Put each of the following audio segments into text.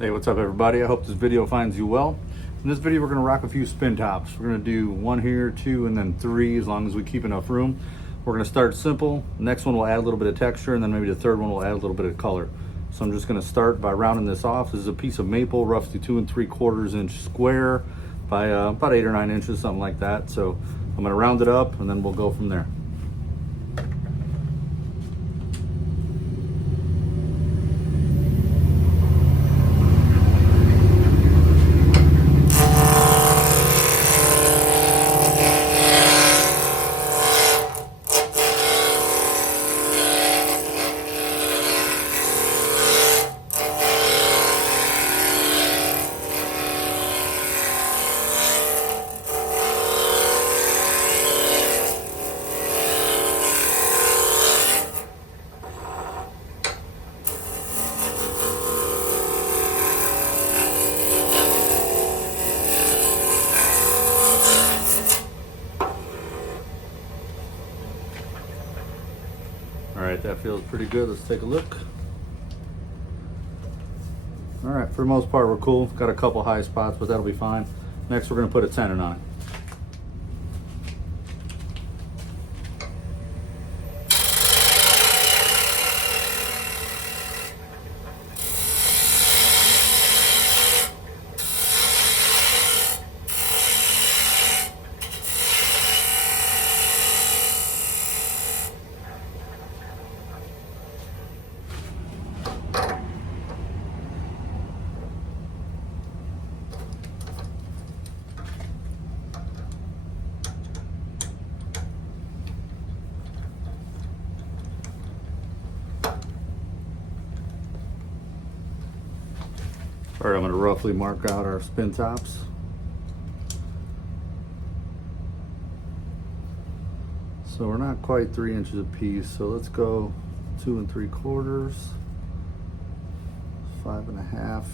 Hey, what's up everybody? I hope this video finds you well. In this video, we're gonna rock a few spin tops. We're gonna do 1 here, 2, and then 3, as long as we keep enough room. We're gonna start simple. Next one will add a little bit of texture, and then maybe the third one will add a little bit of color. So I'm just gonna start by rounding this off. This is a piece of maple, roughly 2 3/4 inch square by about 8 or 9 inches, something like that. So I'm gonna round it up, and then we'll go from there. All right, that feels pretty good. Let's take a look. All right, for the most part, we're cool. Got a couple high spots, but that'll be fine. Next, we're gonna put a tenon on it. All right, I'm gonna roughly mark out our spin tops. So we're not quite 3 inches apiece, so let's go 2 3/4, 5 1/2,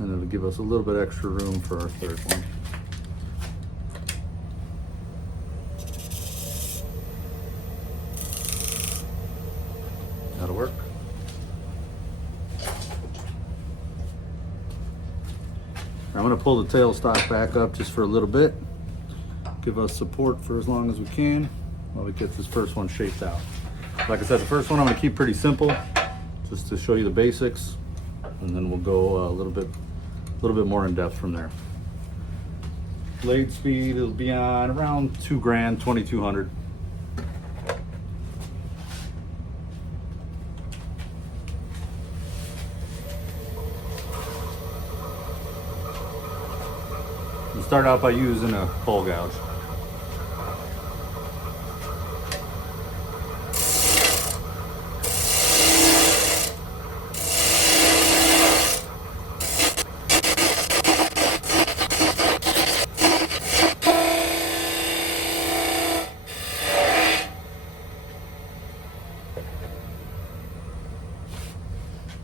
and it'll give us a little bit extra room for our third one. That'll work. I'm going to pull the tailstock back up just for a little bit, give us support for as long as we can while we get this first one shaped out. Like I said, the first one I'm going to keep pretty simple, just to show you the basics, and then we'll go a little bit more in depth from there. Lathe speed will be on around 2 grand, 2200. We'll start out by using a hole gouge.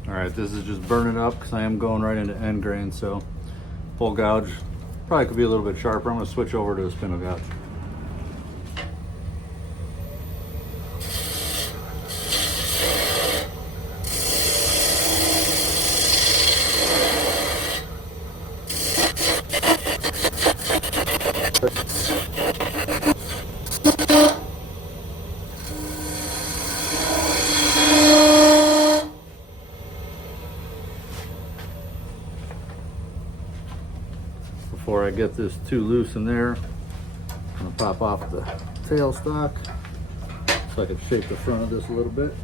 All right, this is just burning up because I am going right into end grain, so hole gouge probably could be a little bit sharper. I'm going to switch over to a spindle gouge. Before I get this too loose in there, I'm going to pop off the tailstock so I can shape the front of this a little bit.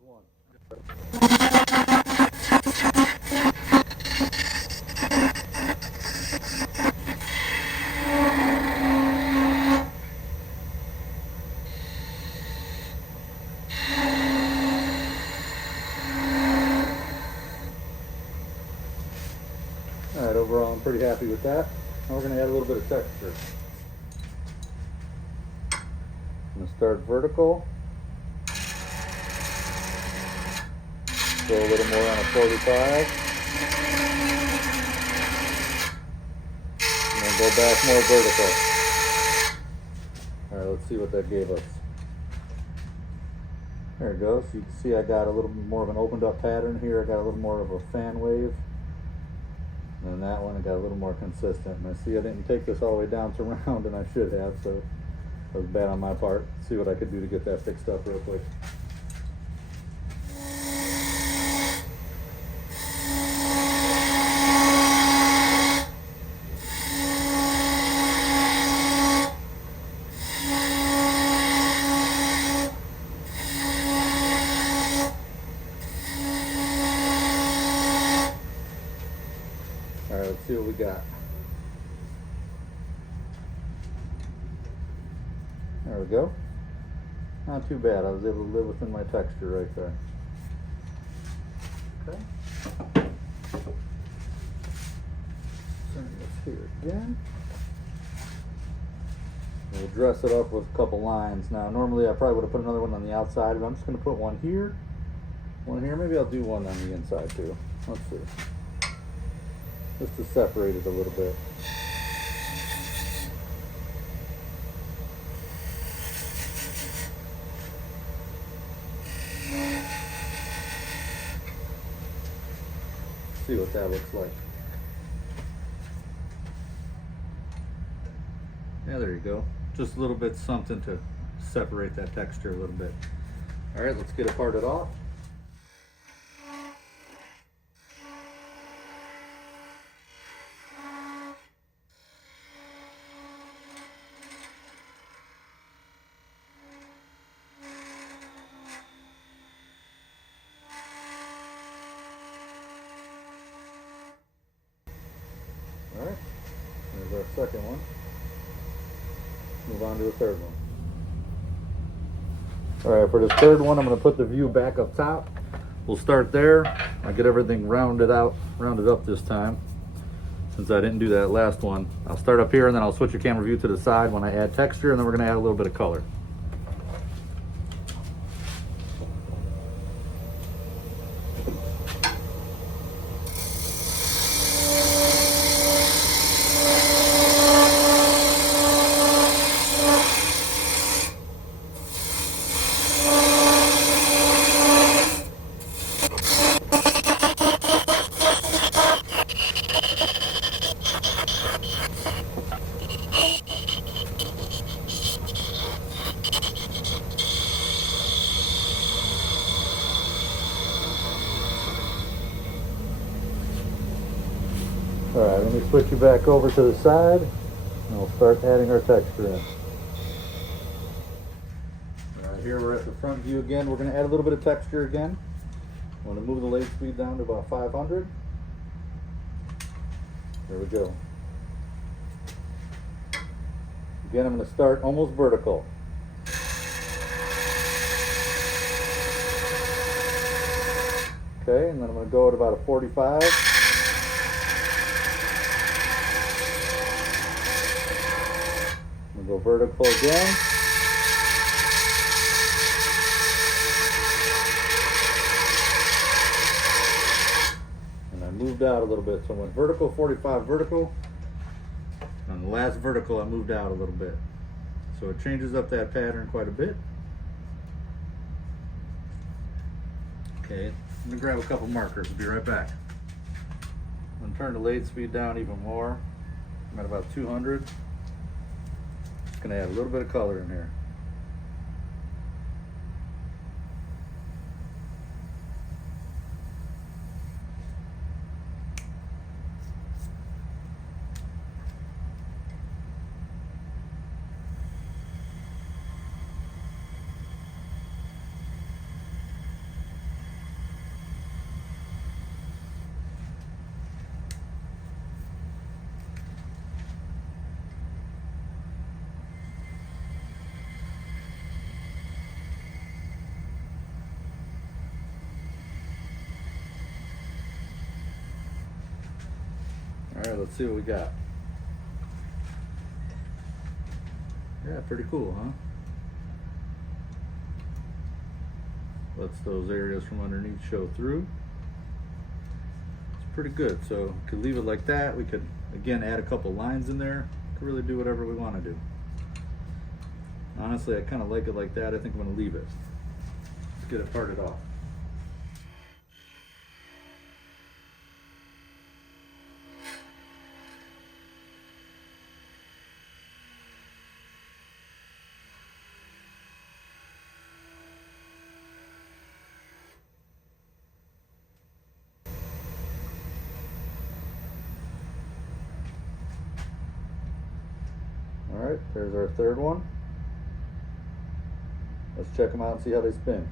with one. All right, overall I'm pretty happy with that. Now we're going to add a little bit of texture. I'm going to start vertical. Go a little more on a 45. And then go back more vertical. All right, let's see what that gave us. There it goes. You can see I got a little bit more of an opened up pattern here. I got a little more of a fan wave. And then that one I got a little more consistent. And I see I didn't take this all the way down to round, and I should have, so that was bad on my part. Let's see what I could do to get that fixed up real quick. All right, let's see what we got. There we go. Not too bad. I was able to live within my texture right there. Okay. Turn this here again. We'll dress it up with a couple lines. Now, normally I probably would have put another one on the outside, but I'm just going to put one here. Maybe I'll do one on the inside too. Let's see. Just to separate it a little bit. See what that looks like. Yeah, there you go. Just a little bit something to separate that texture a little bit. All right, let's get it parted off. All right, there's our second one. Move on to the third one. All right, for this third one, I'm going to put the view back up top. We'll start there. I get everything rounded up this time, since I didn't do that last one. I'll start up here, and then I'll switch the camera view to the side when I add texture, and then we're going to add a little bit of color. All right, let me switch you back over to the side, and we'll start adding our texture in. All right, here we're at the front view again. We're going to add a little bit of texture again. I'm going to move the lathe speed down to about 500. There we go. Again, I'm going to start almost vertical. Okay, and then I'm going to go at about a 45. I'm going to go vertical again. And I moved out a little bit. So I went vertical, 45 vertical. On the last vertical, I moved out a little bit. So it changes up that pattern quite a bit. Okay, I'm gonna grab a couple markers. I'll be right back. I'm gonna turn the lathe speed down even more. I'm at about 200. Just gonna add a little bit of color in here. let's see what we got. Yeah, pretty cool, huh? Lets those areas from underneath show through. It's pretty good. So we could leave it like that. We could, again, add a couple lines in there. Could really do whatever we want to do. Honestly, I kind of like it like that. I think I'm going to leave it. Let's get it parted off. All right, there's our third one. Let's check them out and see how they spin.